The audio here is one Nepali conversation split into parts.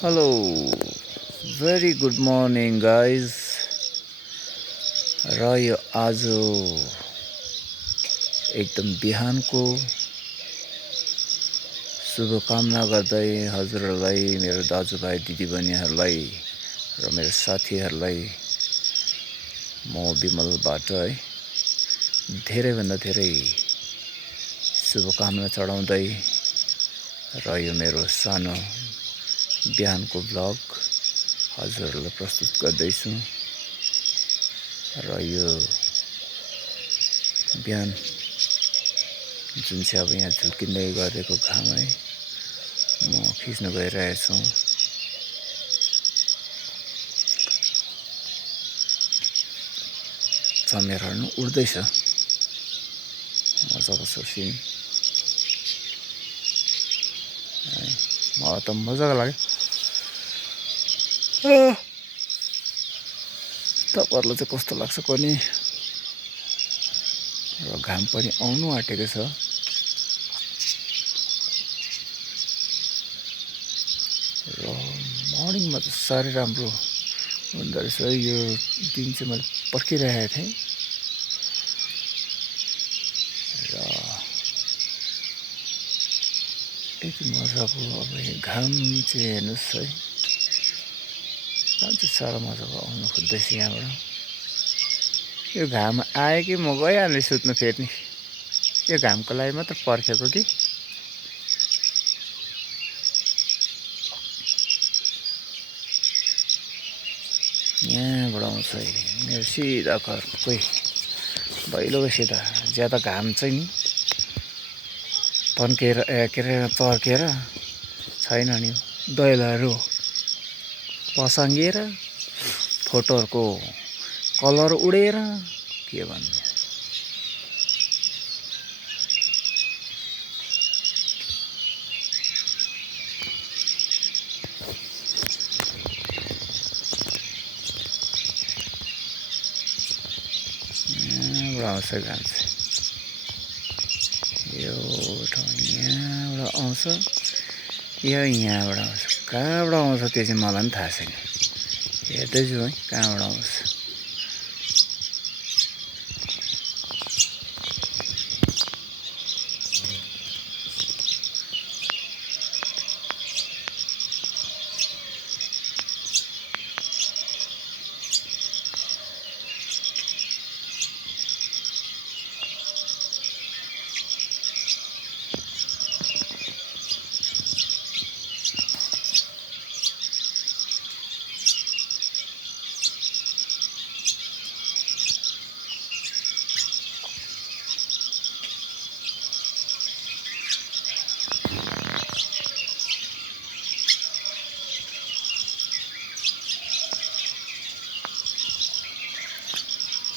Hello, very good morning, guys. र यो आज एकदम बिहानको शुभकामना गर्दै हजुरहरूलाई, मेरो दाजुभाइ दिदीबहिनीहरूलाई र मेरो साथीहरूलाई म विमलबाट धेरैभन्दा धेरै शुभकामना चढाउँदै र यो मेरो सानो बिहानको ब्लग हजुरहरूलाई प्रस्तुत गर्दैछु। र यो बिहान जुन चाहिँ अब यहाँ झुल्किँदै गरेको घाम म खिच्न गइरहेछु। चमेराहरू उड्दैछ, मजाको छ सिन। मलाई त मजाको लाग्यो। तपाईँहरूलाई चाहिँ कस्तो लाग्छ पनि? र घाम पनि आउनु आँटेको छ। र मर्निङमा त साह्रै राम्रो हुँदो रहेछ। यो दिन चाहिँ मैले पर्खिरहेको थिएँ र यति मजाको अब घाम चाहिँ हेर्नुहोस् है, घाम चाहिँ साह्रो मजाको आउनु खोज्दैछ यहाँबाट। यो घाम आयो कि म गइहालेँ सुत्नु फेरि। यो घामको लागि मात्र पर्खेको कि यहाँबाट आउँछ मेरो सिधा घर। कोही भैलोको सिधा ज्यादा घाम चाहिँ नि तन्केर के अरे चर्केर छैन नि, दैलोहरू पसाङ्गिएर फोटोहरूको कलर उडेर के भन्नु। आउँछ घाम चाहिँ यो ठाउँ यहाँबाट आउँछ या यहाँबाट आउँछ। कहाँबाट आउँछ त्यो चाहिँ मलाई पनि थाहा छैन। हेर्दैछु है कहाँबाट आउँछ।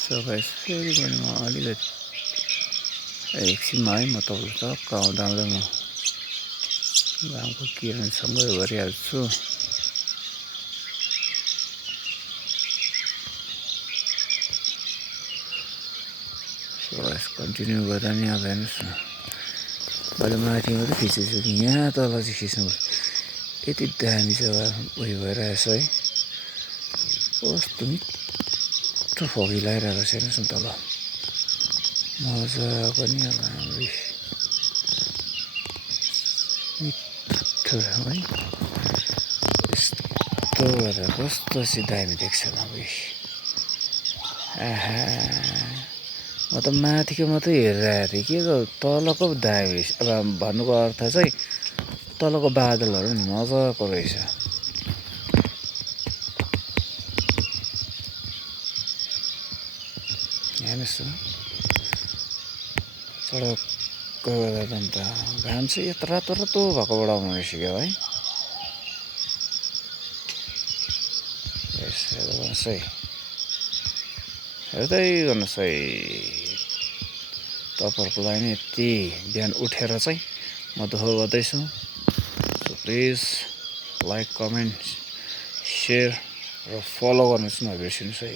सो गाइस, फेरि पनि म अलिकति एकछिनमा है म तपाईँलाई टक्क आउँदा आउँदा म घामको किरणसँगै गरिहाल्छु। सो गाइस, कन्टिन्यू गर्दा नि अब हेर्नुहोस् न, मैले माथि मात्रै खिचेछु कि यहाँ तल चाहिँ खिच्नु यति दामी जग्गा उयो भइरहेछ है। कस्तो मिठो फगी लगाइरहेको छ हेर्नुहोस् न तल मजाको नि अब हाम्रो मिठो है। यस्तो गरेर कस्तो चाहिँ दामी देख्छ अब। आहा, म त माथिको मात्रै हेरिरहेको थिएँ, के तलको दामी रहेछ। अब भन्नुको अर्थ चाहिँ तलको बादलहरू नि मजाको रहेछ। हेर्नुहोस् न, सडकको गर्दा त अन्त घाम चाहिँ यत्रो रातो रातो भएकोबाट आउनु रहेछ है। हेर्नुहोस् है, हेर्दै गर्नुहोस् है। तपाईँहरूको लागि नि यति बिहान उठेर चाहिँ म दुःख गर्दैछु। So please like, comment, share र फलो गर्नुहोस् नबिर्सिनुहोस् है।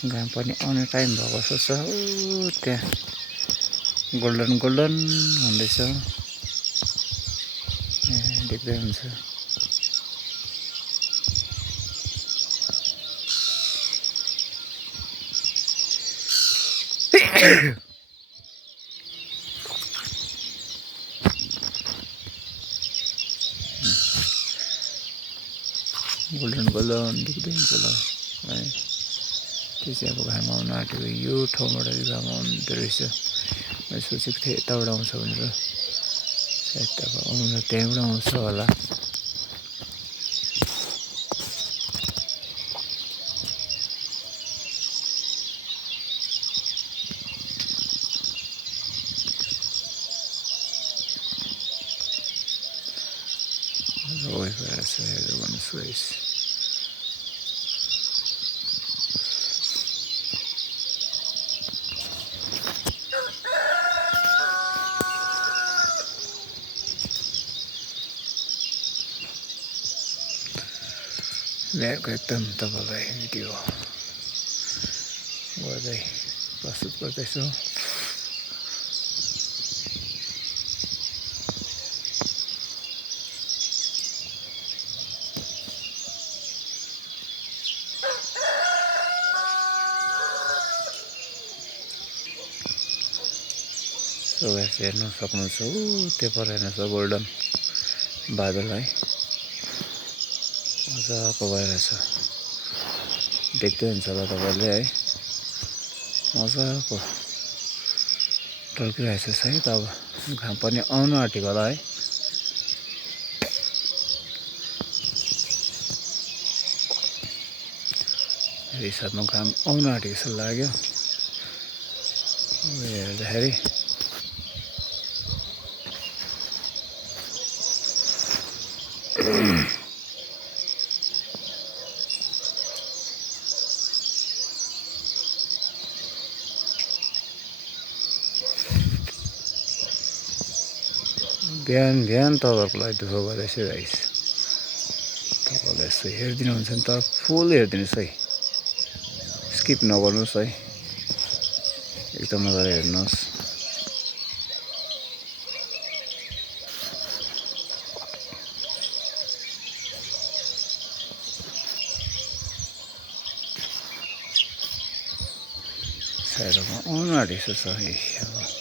घाम पनि आउने टाइम भएको जस्तो छ। त्यहाँ गोल्डन गोल्डन हुँदैछ, देख्दै हुन्छ। गोल्डन गोल्डन देख्दै हुन्छ ल है। त्यो चाहिँ अब घाम आउन आँटेको, यो ठाउँबाट चाहिँ घाम आउँदो रहेछ। मैले सोचेको थिएँ यताबाट आउँछ भनेर, सायद अब आउन त्यहाँबाट आउँछ होला। Wait for us, I had one face. यहाँको एकदम तपाईँलाई भिडियो गर्दै प्रस्तुत गर्दैछु। सो गाइस हेर्न सक्नुहुन्छ, त्यो पर हेर्नुहोस् गोल्डन बादल है, मजाको भइरहेछ। देख्दै हुन्छ होला तपाईँले है, मजाको टल्किरहेछ। सायद अब घाम पनि आउनु आँटेको होला है। मेरो हिसाबमा घाम आउनु आँटेको जस्तो लाग्यो हेर्दाखेरि। बिहान बिहान तपाईँहरूको लागि दुःख गर्दैछु गाइस। तपाईँहरूले यसो हेरिदिनुहुन्छ नि त, फुल हेरिदिनुहोस् है, स्किप नगर्नुहोस् है, एकदम मजाले हेर्नुहोस्। सायद आउनु आँटेको छ है, अब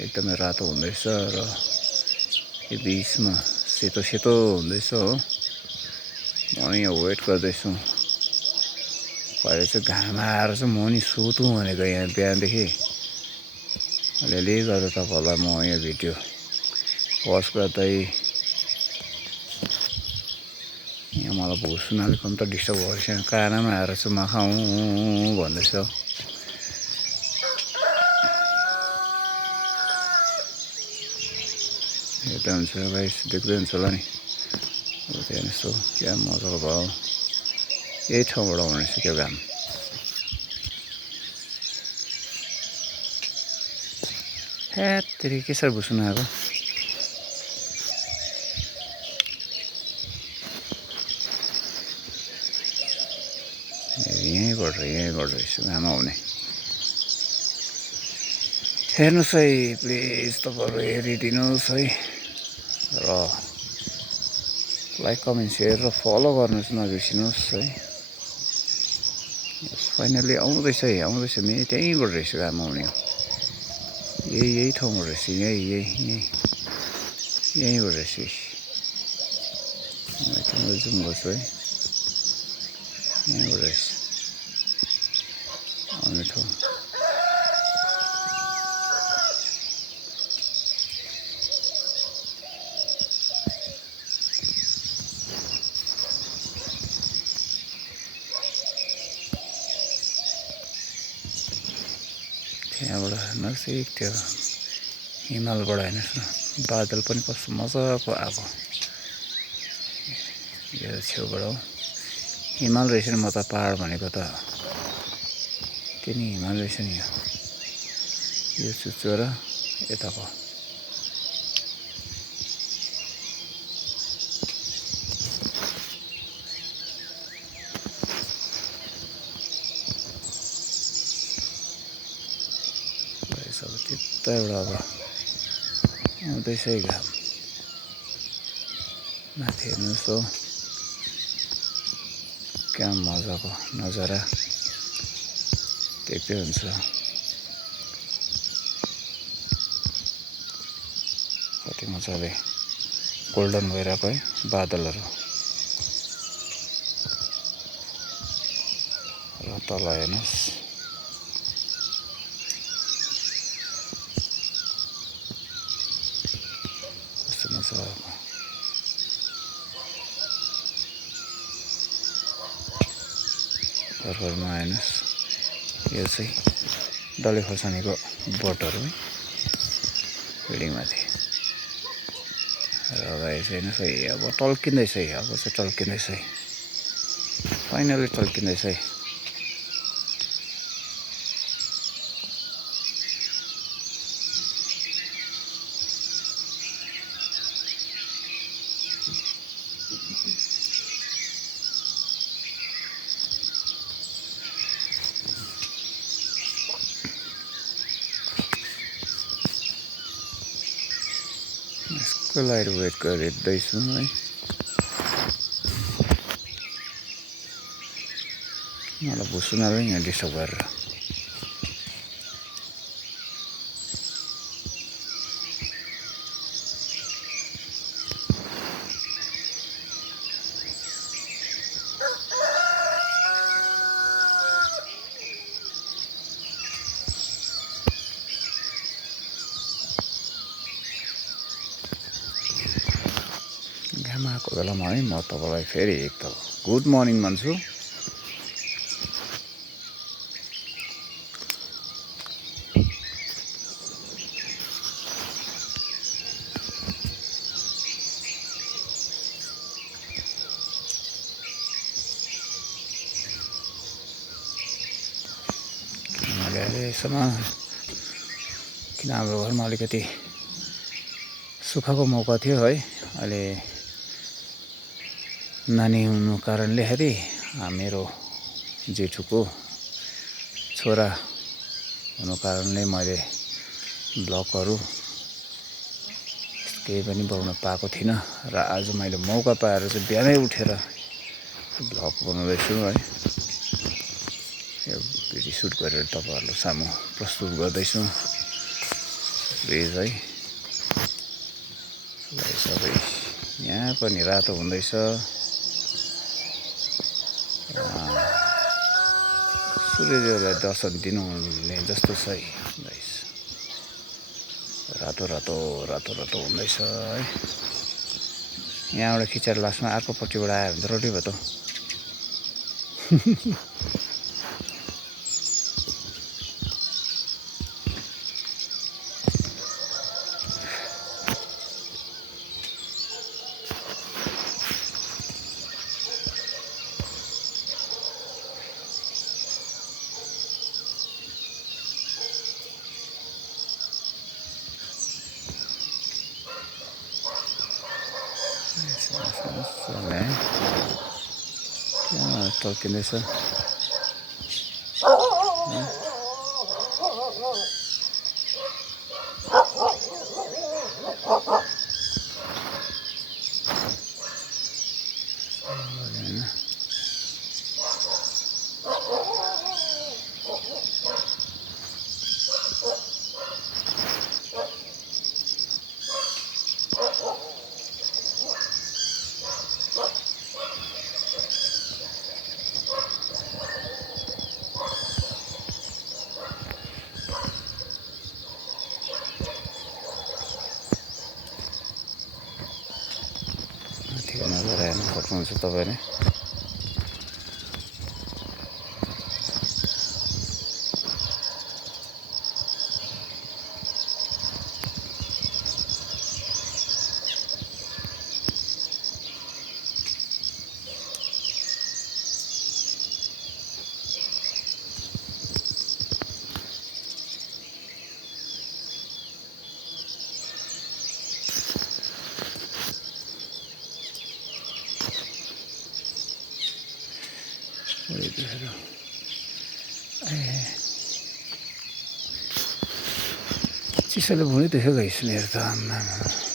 एकदमै रातो हुँदैछ र यो बिचमा सेतो सेतो हुँदैछ हो। म यहाँ वेट गर्दैछु, अहिले चाहिँ घाम आएर चाहिँ म नि सुतौँ भनेको यहाँ बिहानदेखि। अलिअलि गर्दा तपाईँहरूलाई म यहाँ भिडियो पज गर्दै, यहाँ मलाई भुस अलिक कम त डिस्टर्ब गरेको छैन, कानमा आएर चाहिँ म खाउँ भन्दैछ। हेर्दै हुन्छ गाइस, देख्दै हुन्छ होला नि। अब त्यहाँ यस्तो क्या मजाको भयो, यही ठाउँबाट आउने रहेछ क्या घाम। हेत्तेरी के साह्रो भुस आएको। यहीँबाट रहेछ घाम आउने। हेर्नुहोस् है प्लिज, तपाईँहरू हेरिदिनुहोस् है, र लाइक कमेन्ट सेयर र फलो गर्नु चाहिँ नबिर्सिनुहोस् है। फाइनली आउँदैछ है, आउँदैछ। मेरो त्यहीँबाट रहेछ घाम आउने, यही ठाउँबाट रहेछ, यहीँबाट रहेछ। म यताबाट जुम गर्छु है, यहीँबाट रहेछ आउने ठाउँ। त्यहाँबाट हेर्नुहोस् एक त्यो हिमालबाट हेर्नुहोस् न, बादल पनि कस्तो मजाको आएको। यो छेउबाट हो, हिमाल रहेछ नि। म त पहाड भनेको त त्यो नि हिमाल रहेछ नि। यो चुच्चो र यताको त्यताबाट अब आउँदैछ है घाम माथि हेर्नुहोस् हो क्या मजाको नजारा देख्दै हुन्छ कति मजाले गोल्डन भइरहेको है बादलहरू र तल हेर्नुहोस् कस्तो मजाको घरमा हेर्नुहोस् यो चाहिँ डल्ले खोर्सानीको बोटहरू है बिल्डिङमाथि र गाई चाहिँ हेर्नुहोस् है अब टल्किँदैछ है अब चाहिँ टल्किँदैछ है फाइनली टल्किँदैछ है यसको लागि वेट गरिँदैछु है मलाई भुसुनाले यहाँ डिस्टर्ब गरेर घाम आएको बेलामा है म तपाईँलाई फेरि एकताल गुड मर्निङ भन्छु अहिलेसम्म किन हाम्रो घरमा अलिकति सुखको मौका थियो है अहिले नानी हुनु कारणले मेरो जेठुको छोरा हुनु कारणले मैले ब्लगहरू केही पनि बनाउन पाएको थिइनँ र आज मैले मौका पाएर चाहिँ बिहानै उठेर ब्लग बनाउँदैछु है यो भिडियो सुट गरेर तपाईँहरूको सामु प्रस्तुत गर्दैछु प्लिज है सबै यहाँ पनि रातो हुँदैछ सूर्यदेवलाई दर्शन दिनुहुने जस्तो छ है गाइस रातो रातो रातो रातो हुँदैछ है यहाँबाट खिचेर लास्टमा अर्कोपट्टिबाट आयो भने त रोटी भयो त टल्किँदैछ नजर हेर्न सक्नुहुन्छ तपाईँले चिसोले भुँडी दुख्यो गाइस मेरो त आम्मामा।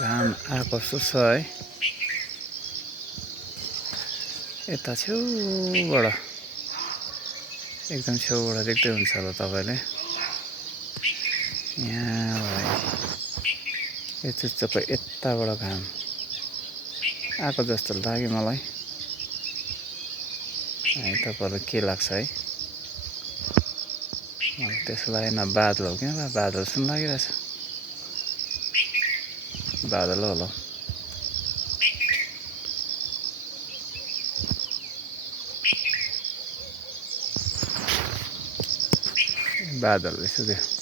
घाम आएको जस्तो छ है। यता छेउबाट एकदम छेउबाट देख्दै हुन्छ होला तपाईँले। यहाँ यो चुच्चोको यताबाट घाम आएको जस्तो लाग्यो मलाई। तपाईँलाई के लाग्छ है? मलाई त्यसो लागेन। बादल हो क्या, बादल जस्तो लागिरहेछ। बादल होला। बादल रहेछ त्यो।